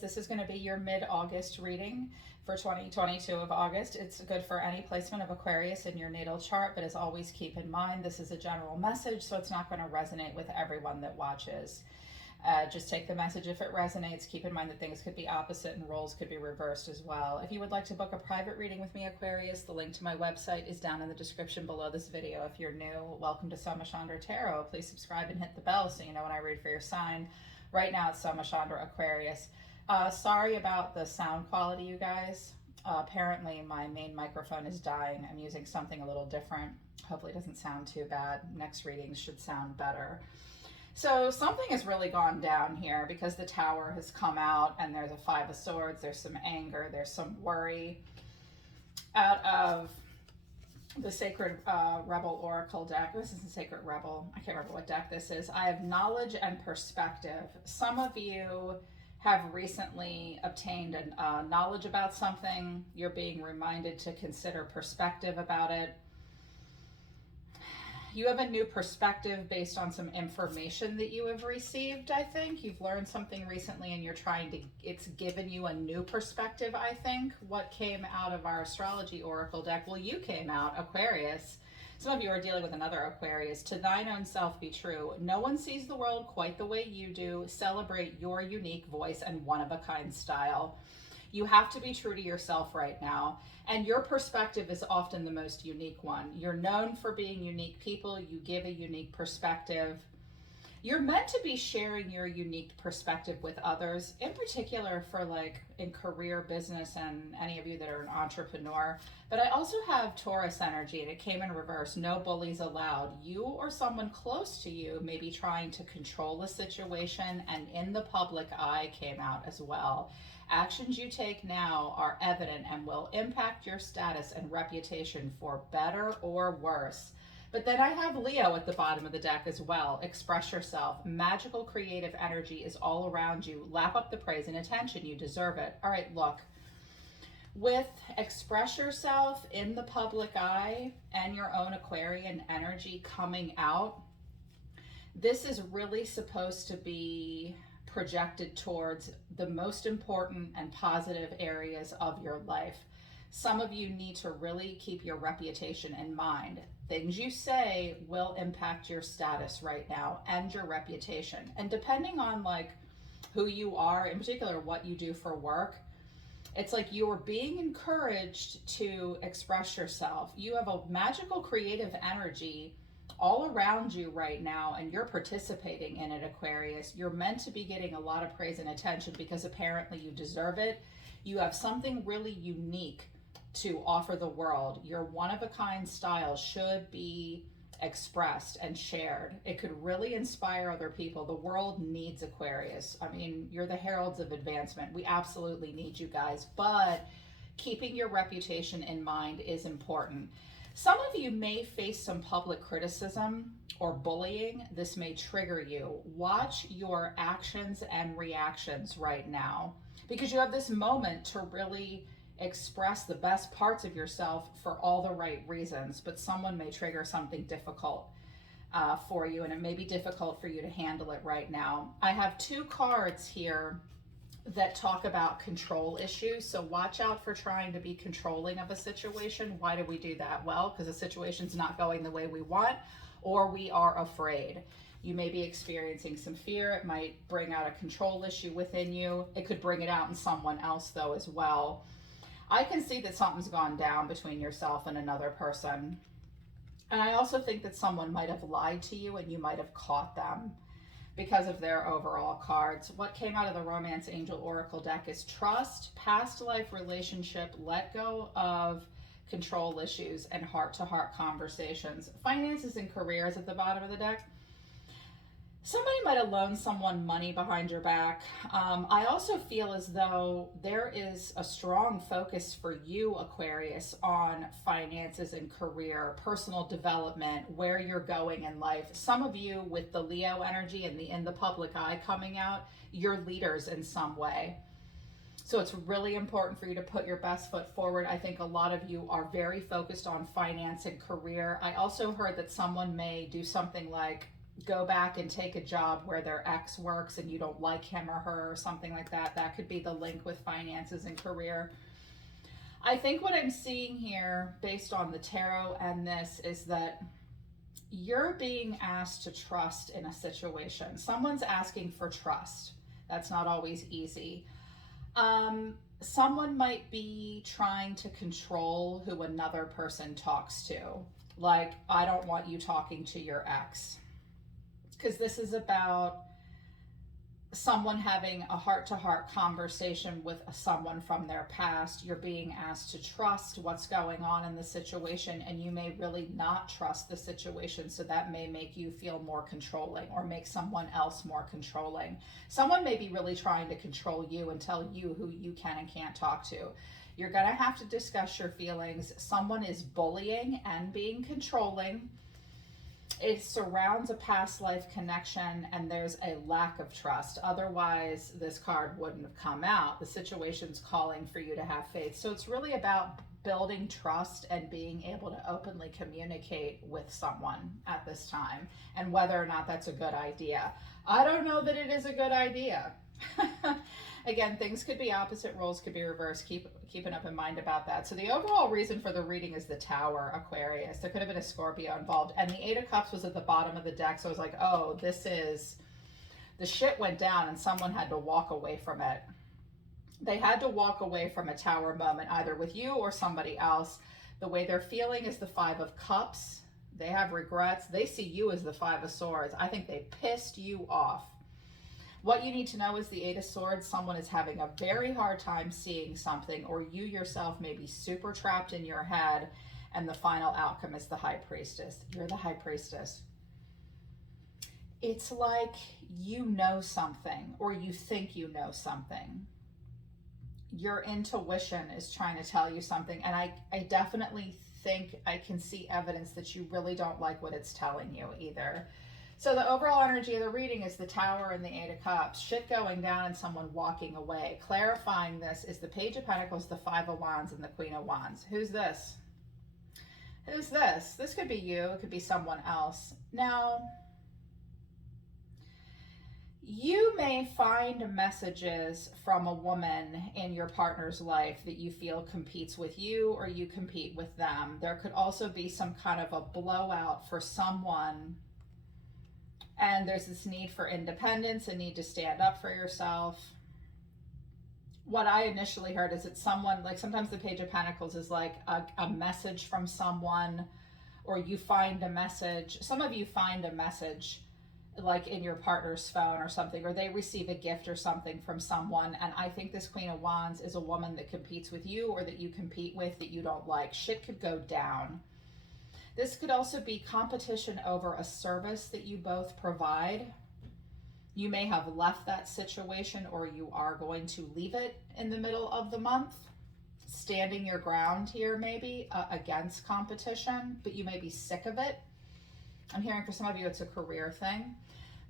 this is going to be your mid-August reading for 2022 of August. It's good for any placement of Aquarius in your natal chart, but as always, keep in mind this is a general message, so it's not going to resonate with everyone that watches. Just take the message if it resonates. Keep in mind that things could be opposite and roles could be reversed as well. If you would like to book a private reading with me, Aquarius, the link to my website is down in the description below this video. If you're new, welcome to Soma Chandra Tarot. Please subscribe and hit the bell so you know when I read for your sign. Right now it's Soma Chandra Aquarius. Sorry about the sound quality, you guys. Apparently my main microphone is dying. I'm using something a little different. Hopefully it doesn't sound too bad. Next readings should sound better. So something has really gone down here because the Tower has come out and there's a Five of Swords, there's some anger, there's some worry. Out of the Sacred Rebel Oracle deck, this is the Sacred Rebel, I can't remember what deck this is, I have knowledge and perspective. Some of you have recently obtained knowledge about something. You're being reminded to consider perspective about it. You have a new perspective based on some information that you have received, I think. You've learned something recently and you're trying to, it's given you a new perspective, I think. What came out of our Astrology Oracle deck? Well, you came out, Aquarius. Some of you are dealing with another Aquarius. To thine own self be true. No one sees the world quite the way you do. Celebrate your unique voice and one-of-a-kind style. You have to be true to yourself right now, and your perspective is often the most unique one. You're known for being unique people. You give a unique perspective. You're meant to be sharing your unique perspective with others, in particular for like in career, business, and any of you that are an entrepreneur. But I also have Taurus energy, and it came in reverse. No bullies allowed. You or someone close to you may be trying to control a situation, and in the public eye came out as well. Actions you take now are evident and will impact your status and reputation for better or worse. But then I have Leo at the bottom of the deck as well. Express yourself. Magical creative energy is all around you. Lap up the praise and attention. You deserve it. All right, look. With express yourself in the public eye and your own Aquarian energy coming out, this is really supposed to be projected towards the most important and positive areas of your life. Some of you need to really keep your reputation in mind. Things you say will impact your status right now and your reputation. And depending on like who you are, in particular what you do for work, it's like you are being encouraged to express yourself. You have a magical creative energy all around you right now, and you're participating in it, Aquarius. You're meant to be getting a lot of praise and attention because apparently you deserve it. You have something really unique to offer the world. Your one-of-a-kind style should be expressed and shared. It could really inspire other people. The world needs Aquarius. I mean, you're the heralds of advancement. We absolutely need you guys, but keeping your reputation in mind is important. Some of you may face some public criticism or bullying. This may trigger you. Watch your actions and reactions right now because you have this moment to really express the best parts of yourself for all the right reasons, but someone may trigger something difficult for you, and it may be difficult for you to handle it right now. I have two cards here that talk about control issues. So watch out for trying to be controlling of a situation. Why do we do that? Well, because the situation's not going the way we want, or we are afraid. You may be experiencing some fear. It might bring out a control issue within you. It could bring it out in someone else though as well. I can see that something's gone down between yourself and another person. And I also think that someone might have lied to you and you might have caught them because of their overall cards. What came out of the Romance Angel Oracle deck is trust, past life relationship, let go of control issues, and heart-to-heart conversations. Finances and careers at the bottom of the deck. Somebody might have loaned someone money behind your back. I also feel as though there is a strong focus for you, Aquarius, on finances and career, personal development, where you're going in life. Some of you with the Leo energy and in the public eye coming out, you're leaders in some way. So it's really important for you to put your best foot forward. I think a lot of you are very focused on finance and career. I also heard that someone may do something like go back and take a job where their ex works and you don't like him or her or something like that. That could be the link with finances and career. I think what I'm seeing here based on the tarot and this is that you're being asked to trust in a situation. Someone's asking for trust. That's not always easy. Someone might be trying to control who another person talks to. Like, I don't want you talking to your ex. Because this is about someone having a heart-to-heart conversation with someone from their past. You're being asked to trust what's going on in the situation, and you may really not trust the situation, so that may make you feel more controlling or make someone else more controlling. Someone may be really trying to control you and tell you who you can and can't talk to. You're going to have to discuss your feelings. Someone is bullying and being controlling. It surrounds a past life connection, and there's a lack of trust. Otherwise, this card wouldn't have come out. The situation's calling for you to have faith. So it's really about building trust and being able to openly communicate with someone at this time, and whether or not that's a good idea. I don't know that it is a good idea. Again, things could be opposite, roles could be reversed. Keep an open mind about that. So the overall reason for the reading is the Tower, Aquarius. There could have been a Scorpio involved. And the Eight of Cups was at the bottom of the deck. So I was like, oh, this is, the shit went down and someone had to walk away from it. They had to walk away from a Tower moment, either with you or somebody else. The way they're feeling is the Five of Cups. They have regrets. They see you as the Five of Swords. I think they pissed you off. What you need to know is the Eight of Swords. Someone is having a very hard time seeing something, or you yourself may be super trapped in your head, and the final outcome is the High Priestess. You're the High Priestess. It's like you know something, or you think you know something. Your intuition is trying to tell you something, and I definitely think I can see evidence that you really don't like what it's telling you either. So the overall energy of the reading is the Tower and the Eight of Cups. Shit going down and someone walking away. Clarifying this is the Page of Pentacles, the Five of Wands, and the Queen of Wands. Who's this? Who's this? This could be you. It could be someone else. Now, you may find messages from a woman in your partner's life that you feel competes with you, or you compete with them. There could also be some kind of a blowout for someone, and there's this need for independence, a need to stand up for yourself. What I initially heard is it's someone, like sometimes the Page of Pentacles is like a message from someone, or you find a message. Some of you find a message like in your partner's phone or something, or they receive a gift or something from someone. And I think this Queen of Wands is a woman that competes with you, or that you compete with, that you don't like. Shit could go down. This could also be competition over a service that you both provide. You may have left that situation, or you are going to leave it in the middle of the month. Standing your ground here maybe against competition, but you may be sick of it. I'm hearing for some of you it's a career thing.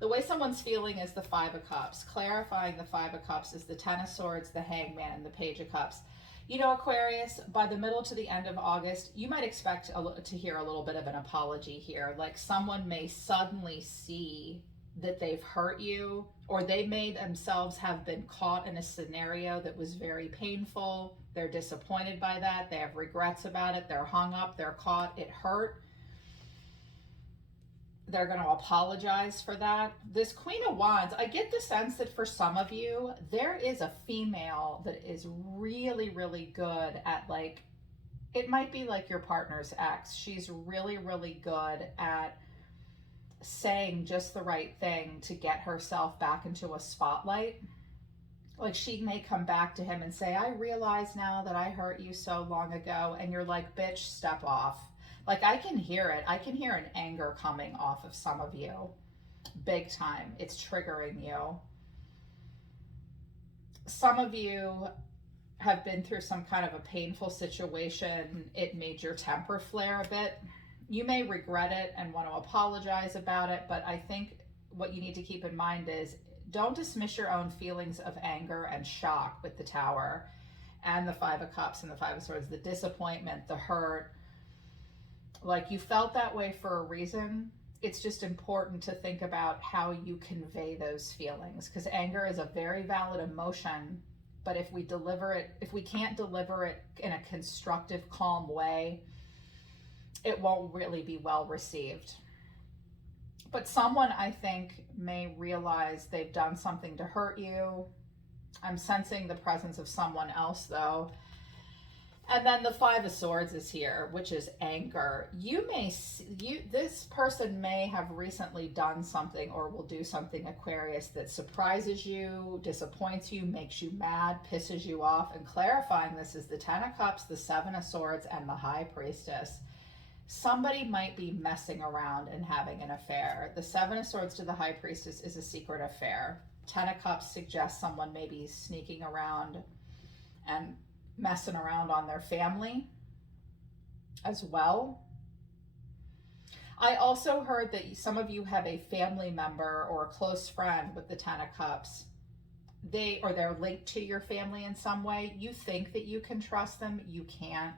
The way someone's feeling is the Five of Cups. Clarifying the Five of Cups is the Ten of Swords, the Hangman, and the Page of Cups. You know, Aquarius, by the middle to the end of August, you might expect to hear a little bit of an apology here. Like someone may suddenly see that they've hurt you, or they may themselves have been caught in a scenario that was very painful. They're disappointed by that. They have regrets about it. They're hung up. They're caught. It hurt. They're going to apologize for that. This Queen of Wands, I get the sense that for some of you, there is a female that is really, really good at, like, it might be like your partner's ex. She's really, really good at saying just the right thing to get herself back into a spotlight. Like she may come back to him and say, I realize now that I hurt you so long ago. And you're like, bitch, step off. Like I can hear it. I can hear an anger coming off of some of you. Big time. It's triggering you. Some of you have been through some kind of a painful situation. It made your temper flare a bit. You may regret it and want to apologize about it, but I think what you need to keep in mind is don't dismiss your own feelings of anger and shock with the Tower and the Five of Cups and the Five of Swords, the disappointment, the hurt. Like you felt that way for a reason. it's just important to think about how you convey those feelings, because anger is a very valid emotion, but if we can't deliver it in a constructive, calm way, it won't really be well received. But someone, I think, may realize they've done something to hurt you. I'm sensing the presence of someone else, though. And then the Five of Swords is here, which is anger. This person may have recently done something or will do something, Aquarius, that surprises you, disappoints you, makes you mad, pisses you off. And clarifying this is the Ten of Cups, the Seven of Swords, and the High Priestess. Somebody might be messing around and having an affair. The Seven of Swords to the High Priestess is a secret affair. Ten of Cups suggests someone may be sneaking around and messing around on their family as well. I also heard that some of you have a family member or a close friend with the Ten of Cups. They're linked to your family in some way. You think that you can trust them. You can't.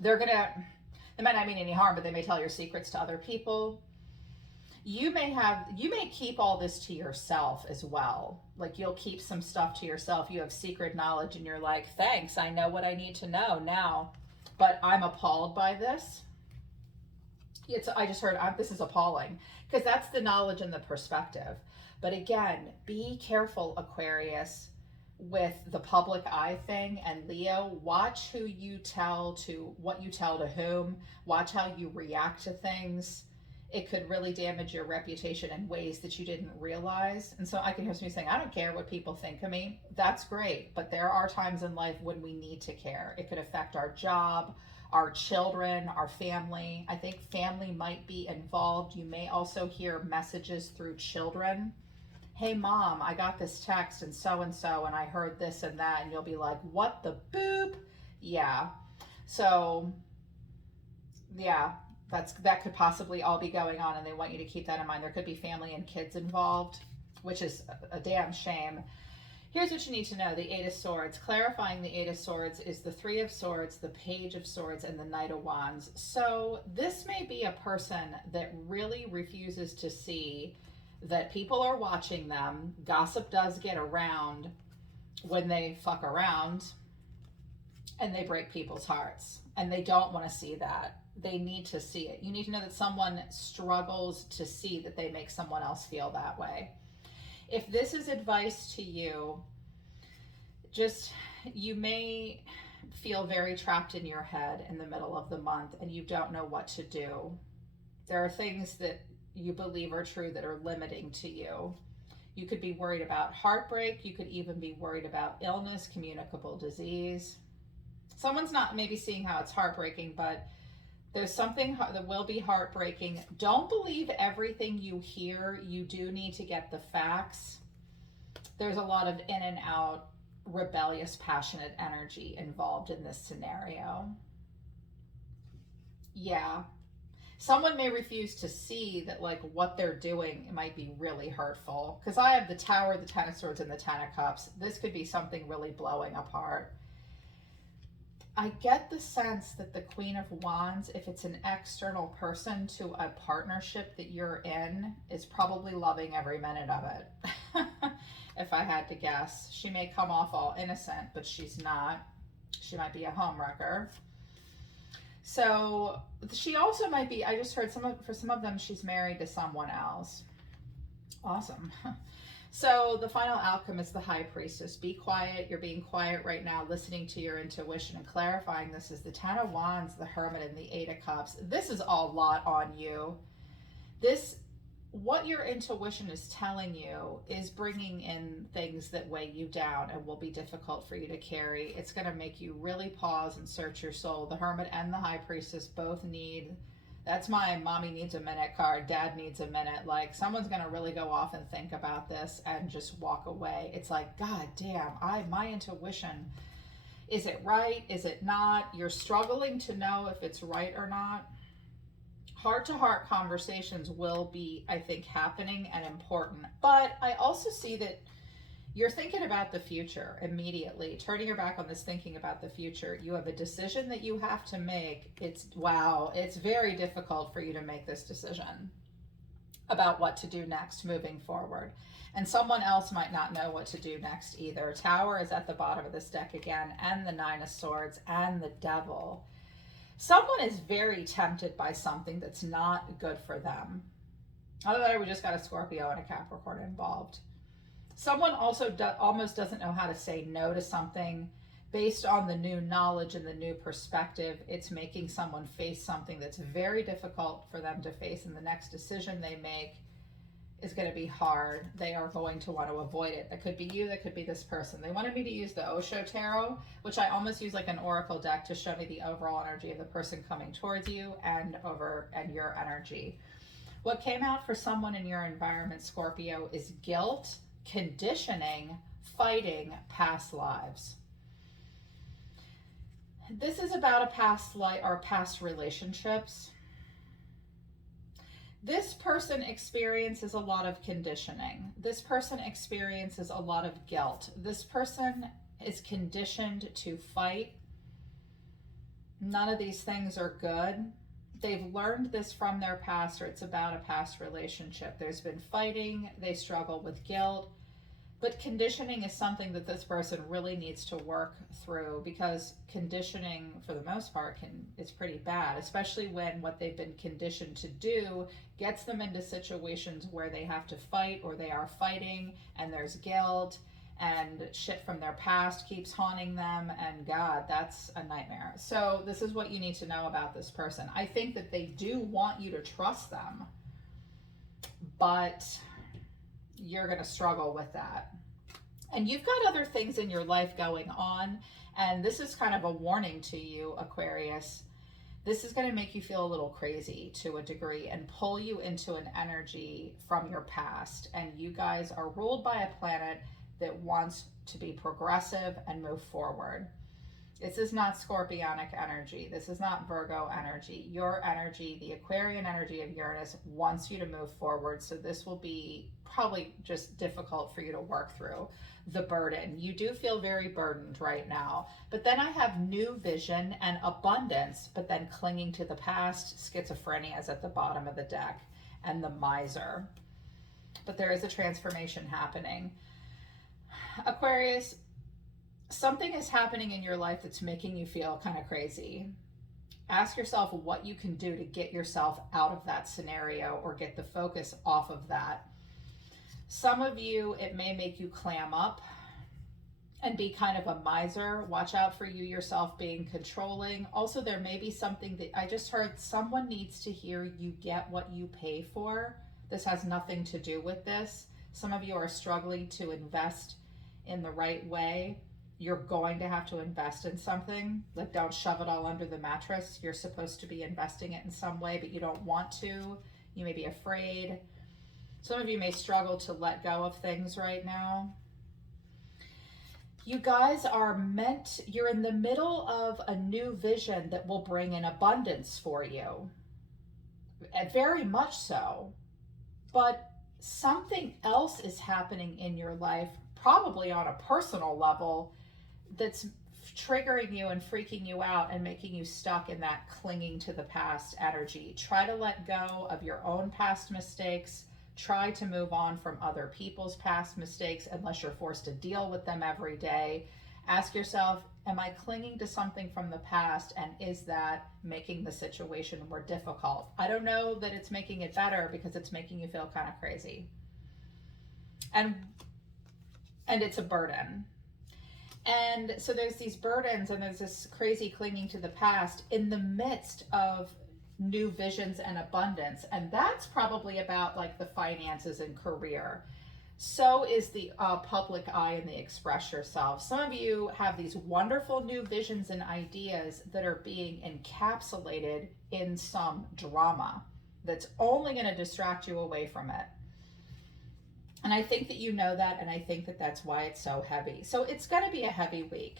They might not mean any harm, but they may tell your secrets to other people. You may keep all this to yourself as well. Like, you'll keep some stuff to yourself. You have secret knowledge and you're like, thanks, I know what I need to know now, but I'm appalled by this. I just heard, this is appalling, because that's the knowledge and the perspective. But again, be careful, Aquarius, with the public eye thing. And Leo, watch who you tell to, what you tell to whom. Watch how you react to things. It could really damage your reputation in ways that you didn't realize. And so I can hear somebody saying, I don't care what people think of me. That's great. But there are times in life when we need to care. It could affect our job, our children, our family. I think family might be involved. You may also hear messages through children. Hey, Mom, I got this text and I heard this and that. And you'll be like, what the boop? Yeah. So, yeah. That could possibly all be going on, and they want you to keep that in mind. There could be family and kids involved, which is a damn shame. Here's what you need to know. The Eight of Swords. Clarifying the Eight of Swords is the Three of Swords, the Page of Swords, and the Knight of Wands. So this may be a person that really refuses to see that people are watching them. Gossip does get around when they fuck around, and they break people's hearts, and they don't want to see that. They need to see it. You need to know that someone struggles to see that they make someone else feel that way. If this is advice to you, you may feel very trapped in your head in the middle of the month and you don't know what to do. There are things that you believe are true that are limiting to you. You could be worried about heartbreak. You could even be worried about illness, communicable disease. Someone's not maybe seeing how it's heartbreaking, but there's something that will be heartbreaking. Don't believe everything you hear. You do need to get the facts. There's a lot of in and out, rebellious, passionate energy involved in this scenario. Yeah. Someone may refuse to see that, like, what they're doing might be really hurtful. Because I have the Tower, the Ten of Swords, and the Ten of Cups. This could be something really blowing apart. I get the sense that the Queen of Wands, if it's an external person to a partnership that you're in, is probably loving every minute of it. If I had to guess. She may come off all innocent, but she's not. She might be a homewrecker. So she also might be, I just heard for some of them, she's married to someone else. Awesome. So the final outcome is the High Priestess. Be quiet. You're being quiet right now, listening to your intuition and clarifying. This is the Ten of Wands, the Hermit, and the Eight of Cups. This is a lot on you. What your intuition is telling you is bringing in things that weigh you down and will be difficult for you to carry. It's going to make you really pause and search your soul. The Hermit and the High Priestess both need, that's my mommy needs a minute card, dad needs a minute. Like, someone's going to really go off and think about this and just walk away. It's like, God damn, my intuition, is it right? Is it not? You're struggling to know if it's right or not. Heart-to-heart conversations will be, I think, happening and important. But I also see that you're thinking about the future immediately, turning your back on this thinking about the future. You have a decision that you have to make. It's very difficult for you to make this decision. about what to do next moving forward. And someone else might not know what to do next either. Tower is at the bottom of this deck again, and the Nine of Swords, and the Devil. Someone is very tempted by something that's not good for them. Other than that, we just got a Scorpio and a Capricorn involved. Someone also almost doesn't know how to say no to something based on the new knowledge and the new perspective. It's making someone face something that's very difficult for them to face, and the next decision they make is going to be hard. They are going to want to avoid it. That could be you, that could be this person. They wanted me to use the Osho Tarot, which I almost use like an oracle deck to show me the overall energy of the person coming towards you and your energy. What came out for someone in your environment, Scorpio, is guilt, conditioning, fighting past lives. This is about a past life or past relationships. This person experiences a lot of conditioning. This person experiences a lot of guilt. This person is conditioned to fight. None of these things are good. They've learned this from their past, or it's about a past relationship. There's been fighting. They struggle with guilt. But conditioning is something that this person really needs to work through, because conditioning, for the most part, is pretty bad, especially when what they've been conditioned to do gets them into situations where they have to fight, or they are fighting, and there's guilt, and shit from their past keeps haunting them, and God, that's a nightmare. So this is what you need to know about this person. I think that they do want you to trust them, but you're going to struggle with that. And you've got other things in your life going on, and this is kind of a warning to you, Aquarius. This is going to make you feel a little crazy to a degree and pull you into an energy from your past. And you guys are ruled by a planet that wants to be progressive and move forward. This is not Scorpionic energy. This is not Virgo energy. Your energy, the Aquarian energy of Uranus, wants you to move forward. So this will be probably just difficult for you to work through. The burden. You do feel very burdened right now. But then I have new vision and abundance, but then clinging to the past. Schizophrenia is at the bottom of the deck, and the Miser. But there is a transformation happening. Aquarius, something is happening in your life that's making you feel kind of crazy. Ask yourself what you can do to get yourself out of that scenario, or get the focus off of that. Some of you, it may make you clam up and be kind of a miser. Watch out for you yourself being controlling. Also, there may be something that I just heard, someone needs to hear you get what you pay for. This has nothing to do with this. Some of you are struggling to invest in the right way. You're going to have to invest in something. Like, don't shove it all under the mattress. You're supposed to be investing it in some way, but you don't want to. You may be afraid. Some of you may struggle to let go of things right now. You guys are you're in the middle of a new vision that will bring in abundance for you. And very much so. But something else is happening in your life, probably on a personal level, that's triggering you and freaking you out and making you stuck in that clinging to the past energy. Try to let go of your own past mistakes. Try to move on from other people's past mistakes unless you're forced to deal with them every day. Ask yourself, am I clinging to something from the past, and is that making the situation more difficult? I don't know that it's making it better, because it's making you feel kind of crazy. And it's a burden. And so there's these burdens, and there's this crazy clinging to the past in the midst of new visions and abundance. And that's probably about like the finances and career. So is the public eye and the express yourself. Some of you have these wonderful new visions and ideas that are being encapsulated in some drama that's only going to distract you away from it. And I think that you know that, and I think that that's why it's so heavy. So it's going to be a heavy week.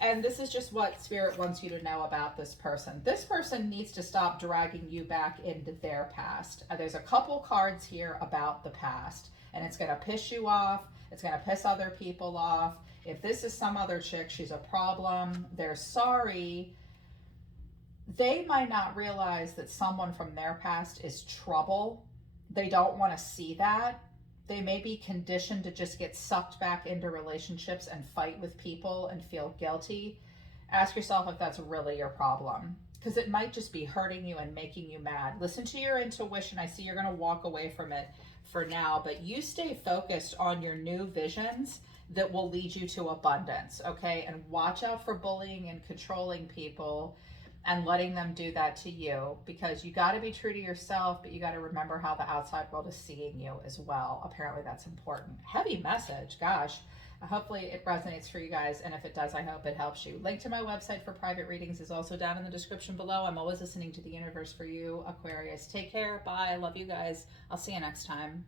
And this is just what Spirit wants you to know about this person. This person needs to stop dragging you back into their past. There's a couple cards here about the past, and it's going to piss you off. It's going to piss other people off. If this is some other chick, she's a problem. They're sorry. They might not realize that someone from their past is trouble, they don't want to see that. They may be conditioned to just get sucked back into relationships and fight with people and feel guilty. Ask yourself if that's really your problem, because it might just be hurting you and making you mad. Listen to your intuition. I see you're going to walk away from it for now, but you stay focused on your new visions that will lead you to abundance, okay? And watch out for bullying and controlling people and letting them do that to you, because you got to be true to yourself, but you got to remember how the outside world is seeing you as well. Apparently that's important. Heavy message, gosh. Hopefully it resonates for you guys, and if it does, I hope it helps you. Link to my website for private readings is also down in the description below. I'm always listening to the universe for you, Aquarius. Take care. Bye. Love you guys. I'll see you next time.